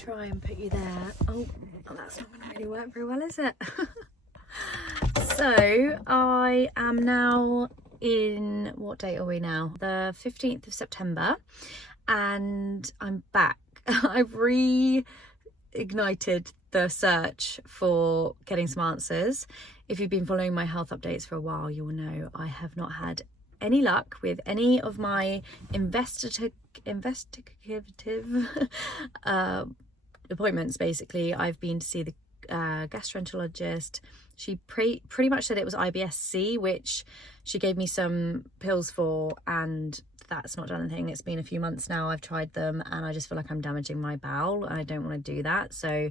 try and put you there. Oh, that's not going to really work very well, is it? So I am now in, what date are we now? The 15th of September, and I'm back. I've reignited the search for getting some answers. If you've been following my health updates for a while, you will know I have not had any luck with any of my investigative appointments. Basically, I've been to see the gastroenterologist. She pretty much said it was IBS-C, which she gave me some pills for, and that's not done anything. It's been a few months now I've tried them, and I just feel like I'm damaging my bowel, and I don't want to do that. So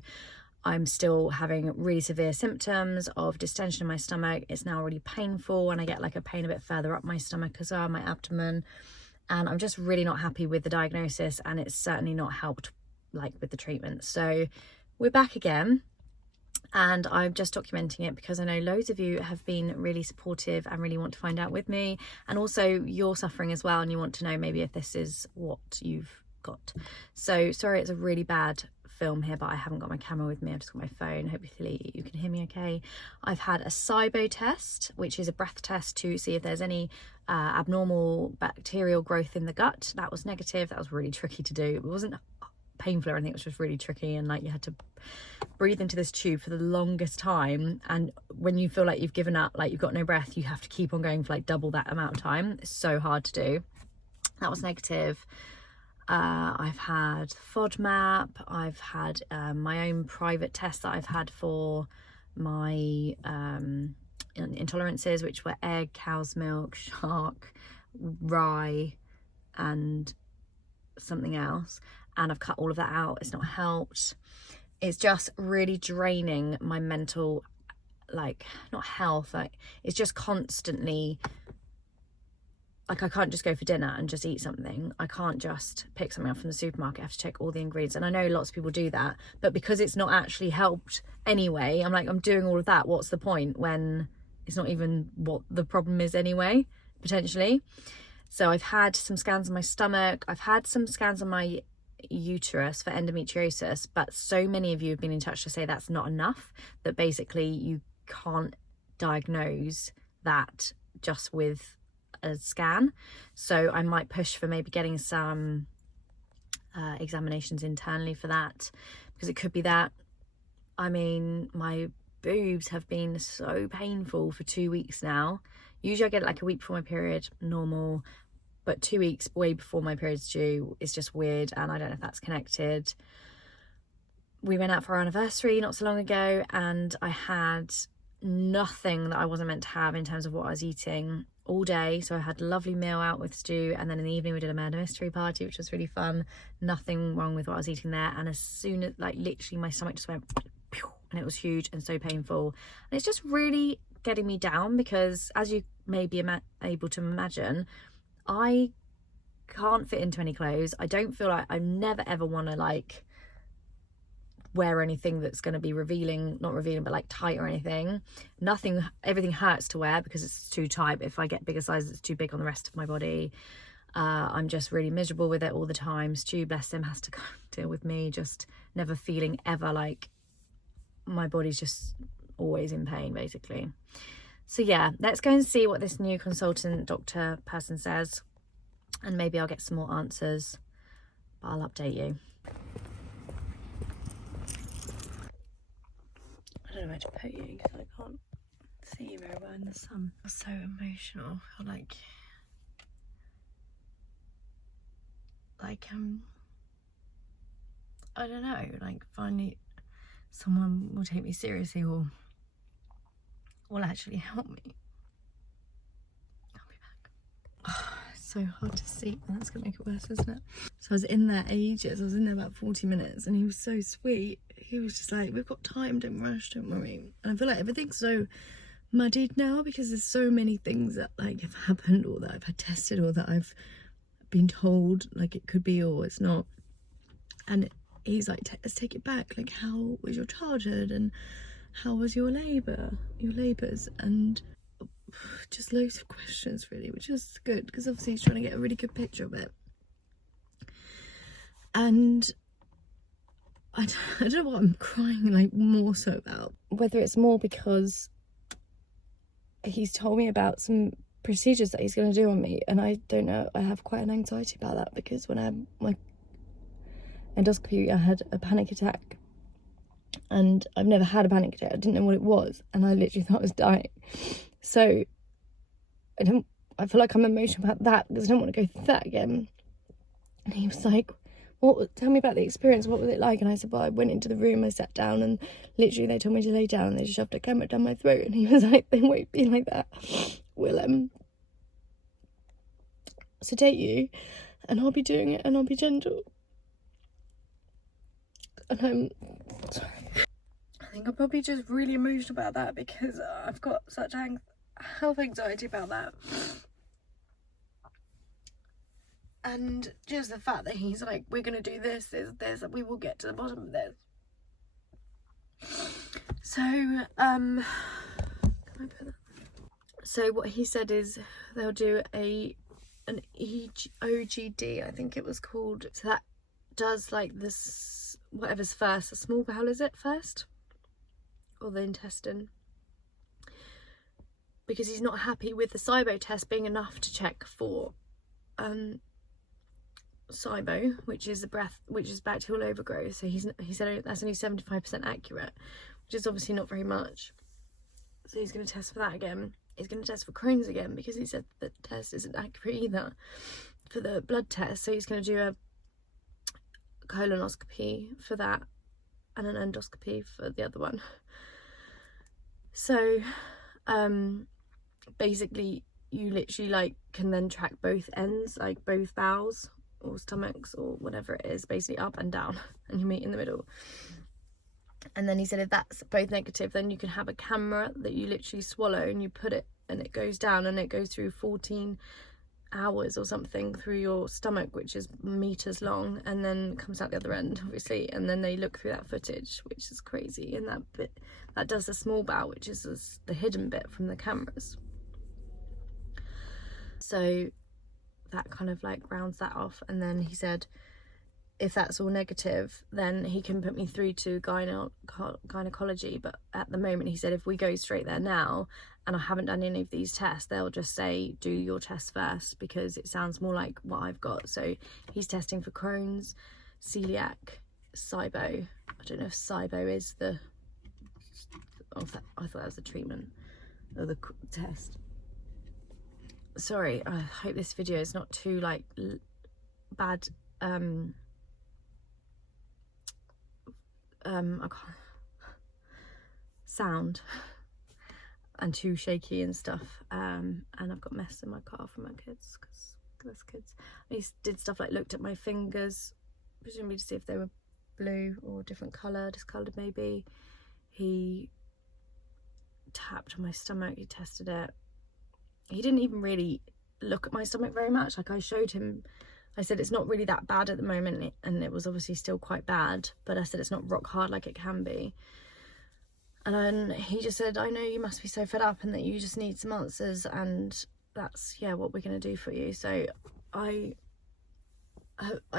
I'm still having really severe symptoms of distension in my stomach. It's now really painful, and I get like a pain a bit further up my stomach as well, my abdomen, and I'm just really not happy with the diagnosis, and it's certainly not helped like with the treatment. So we're back again, and I'm just documenting it because I know loads of you have been really supportive and really want to find out with me, and also you're suffering as well and you want to know maybe if this is what you've got. So sorry, it's a really bad film here, but I haven't got my camera with me. I've just got my phone. Hopefully you can hear me okay. I've had a SIBO test, which is a breath test to see if there's any abnormal bacterial growth in the gut. That was negative. That was really tricky to do. It wasn't painful or anything, it was just really tricky, and like you had to breathe into this tube for the longest time, and when you feel like you've given up, like you've got no breath, you have to keep on going for like double that amount of time. It's so hard to do. That was negative. I've had FODMAP. I've had my own private test that I've had for my intolerances, which were egg, cow's milk, shark, rye, and something else, and I've cut all of that out. It's not helped. It's just really draining my mental, like, not health, like it's just constantly like, I can't just go for dinner and just eat something. I can't just pick something up from the supermarket. I have to check all the ingredients, and I know lots of people do that, but because it's not actually helped anyway, I'm like, I'm doing all of that, what's the point when it's not even what the problem is anyway, potentially. So I've had some scans on my stomach, I've had some scans on my uterus for endometriosis, but so many of you have been in touch to say that's not enough, that basically you can't diagnose that just with a scan. So I might push for maybe getting some examinations internally for that, because it could be that. I mean, my boobs have been so painful for 2 weeks now. Usually I get it like a week before my period, normal, but 2 weeks way before my period's due is just weird, and I don't know if that's connected. We went out for our anniversary not so long ago, and I had nothing that I wasn't meant to have in terms of what I was eating all day. So I had a lovely meal out with Stu, and then in the evening we did a murder mystery party, which was really fun. Nothing wrong with what I was eating there, and as soon as, like, literally my stomach just went pew, and it was huge and so painful, and it's just really getting me down, because as you may be able to imagine, I can't fit into any clothes. I don't feel like, I never ever want to like wear anything that's going to be revealing, not revealing, but like tight or anything. Nothing, everything hurts to wear because it's too tight. If I get bigger sizes, it's too big on the rest of my body. I'm just really miserable with it all the time. Stu, bless him, has to go deal with me just never feeling ever like my body's just always in pain, basically. So yeah, let's go and see what this new consultant doctor person says, and maybe I'll get some more answers, but I'll update you. I don't know where to put you because I can't see you very well in the sun. I'm so emotional. I feel like I don't know, like finally someone will take me seriously or will actually help me. I'll be back. Oh, it's so hard to see, and that's gonna make it worse, isn't it? So I was in there ages. I was in there about 40 minutes, and he was so sweet. He was just like, we've got time, don't rush, don't worry. And I feel like everything's so muddied now because there's so many things that like have happened, or that I've had tested, or that I've been told like it could be or it's not. And he's like, let's take it back, like, how was your childhood and how was your labours, and just loads of questions really, which is good because obviously he's trying to get a really good picture of it. And I don't know what I'm crying like more so about. Whether it's more because he's told me about some procedures that he's going to do on me, and I don't know, I have quite an anxiety about that, because when I had my endoscopy I had a panic attack, and I've never had a panic attack. I didn't know what it was, and I literally thought I was dying. So I feel like I'm emotional about that, because I don't want to go through that again. And he was like, tell me about the experience, what was it like? And I said, well, I went into the room, I sat down, and literally they told me to lay down, and they shoved a camera down my throat. And he was like, they won't be like that, we'll sedate you, and I'll be doing it, and I'll be gentle. And I think I'm probably just really emotional about that, because I've got such health anxiety about that. And just the fact that he's like, we're going to do this, we will get to the bottom of this. So, can I put that? So what he said is they'll do an OGD, I think it was called. So that does like this, whatever's first, the small bowel, is it first? Or the intestine? Because he's not happy with the SIBO test being enough to check for SIBO, which is bacterial overgrowth. So he said that's only 75% accurate, which is obviously not very much. So he's going to test for that again. He's going to test for Crohn's again, because he said the test isn't accurate either for the blood test. So he's going to do a colonoscopy for that, and an endoscopy for the other one. So basically you literally like can then track both ends, like both bowels or stomachs or whatever it is, basically up and down, and you meet in the middle. And then he said if that's both negative, then you can have a camera that you literally swallow, and you put it, and it goes down, and it goes through 14 hours or something through your stomach, which is meters long, and then comes out the other end, obviously. And then they look through that footage, which is crazy. And that bit that does the small bowel, which is the hidden bit from the cameras. So that kind of like rounds that off. And then he said if that's all negative, then he can put me through to gynecology. But at the moment, he said if we go straight there now and I haven't done any of these tests, they'll just say do your test first, because it sounds more like what I've got. So he's testing for Crohn's, celiac, SIBO. I don't know if SIBO is the I thought that was the treatment or the test. Sorry, I hope this video is not too like bad. I can't sound and too shaky and stuff. And I've got mess in my car from my kids, because there's kids. He did stuff like looked at my fingers, presumably to see if they were blue or different colour, discoloured maybe. He tapped on my stomach, he tested it. He didn't even really look at my stomach very much. Like I showed him, I said it's not really that bad at the moment, and it was obviously still quite bad, but I said it's not rock hard like it can be. And then he just said, I know you must be so fed up and that you just need some answers, and that's what we're going to do for you. So I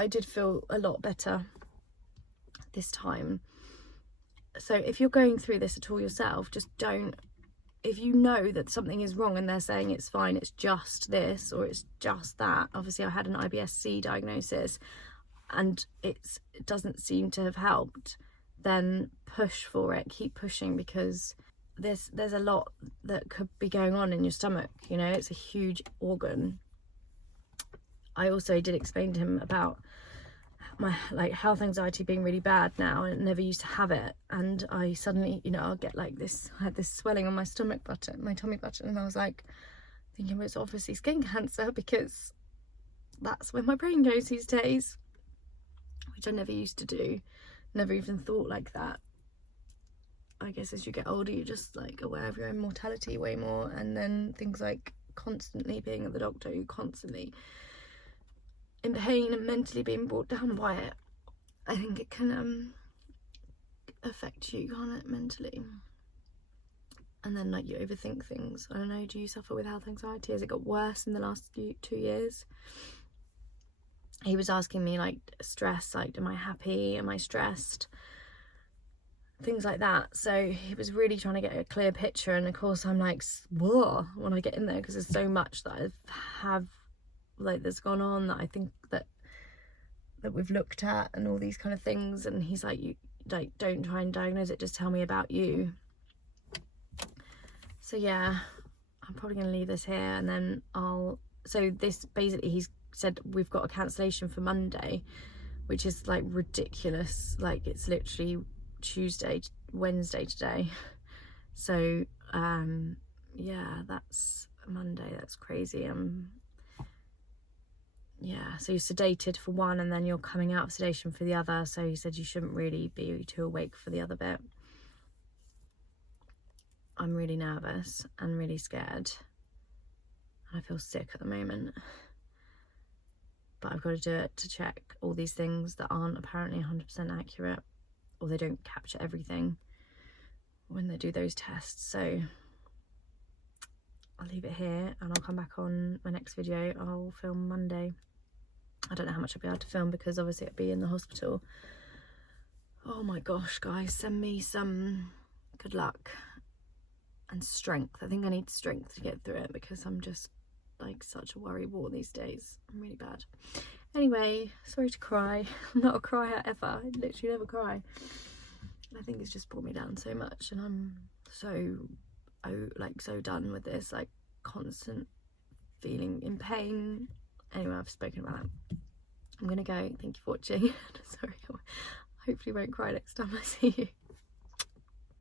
did feel a lot better this time. So if you're going through this at all yourself, just don't, if you know that something is wrong and they're saying it's fine, it's just this or it's just that. Obviously I had an IBS-C diagnosis and it doesn't seem to have helped, then push for it, keep pushing, because there's a lot that could be going on in your stomach, you know, it's a huge organ. I also did explain to him about my health anxiety being really bad now, and never used to have it, and I suddenly, you know, I'll get like this, I had this swelling on my stomach button, my tummy button, and I was like thinking, well, it's obviously skin cancer, because that's where my brain goes these days, which I never used to do, never even thought like that. I guess as you get older, you're just like aware of your own mortality way more, and then things like constantly being at the doctor, you constantly in pain and mentally being brought down by it, I think it can affect you, can't it, mentally? And then like you overthink things. I don't know, do you suffer with health anxiety? Has it got worse in the last 2 years? He was asking me like stress, like am I happy, am I stressed? things like that. So he was really trying to get a clear picture, and of course I'm like, whoa, when I get in there, because there's so much that I have like that's gone on that I think that we've looked at and all these kind of things. And he's like, you like, don't try and diagnose it, just tell me about you. So yeah, I'm probably gonna leave this here, and then so this basically, he's said we've got a cancellation for Monday, which is like ridiculous. Like it's literally Wednesday today. So yeah, that's Monday. That's crazy. Yeah, so you're sedated for one, and then you're coming out of sedation for the other. So he said you shouldn't really be too awake for the other bit. I'm really nervous and really scared. I feel sick at the moment. But I've got to do it to check all these things that aren't apparently 100% accurate, or they don't capture everything when they do those tests. So I'll leave it here, and I'll come back on my next video. I'll film Monday. I don't know how much I'll be able to film, because obviously it'll be in the hospital. Oh my gosh, guys, send me some good luck and strength. I think I need strength to get through it, because I'm just like such a worry wart these days. I'm really bad. Anyway, sorry to cry. I'm not a crier ever. I literally never cry. I think it's just brought me down so much, and I'm so done with this like constant feeling in pain. Anyway, I've spoken about that. I'm gonna go. Thank you for watching. Sorry, I hopefully won't cry next time I see you.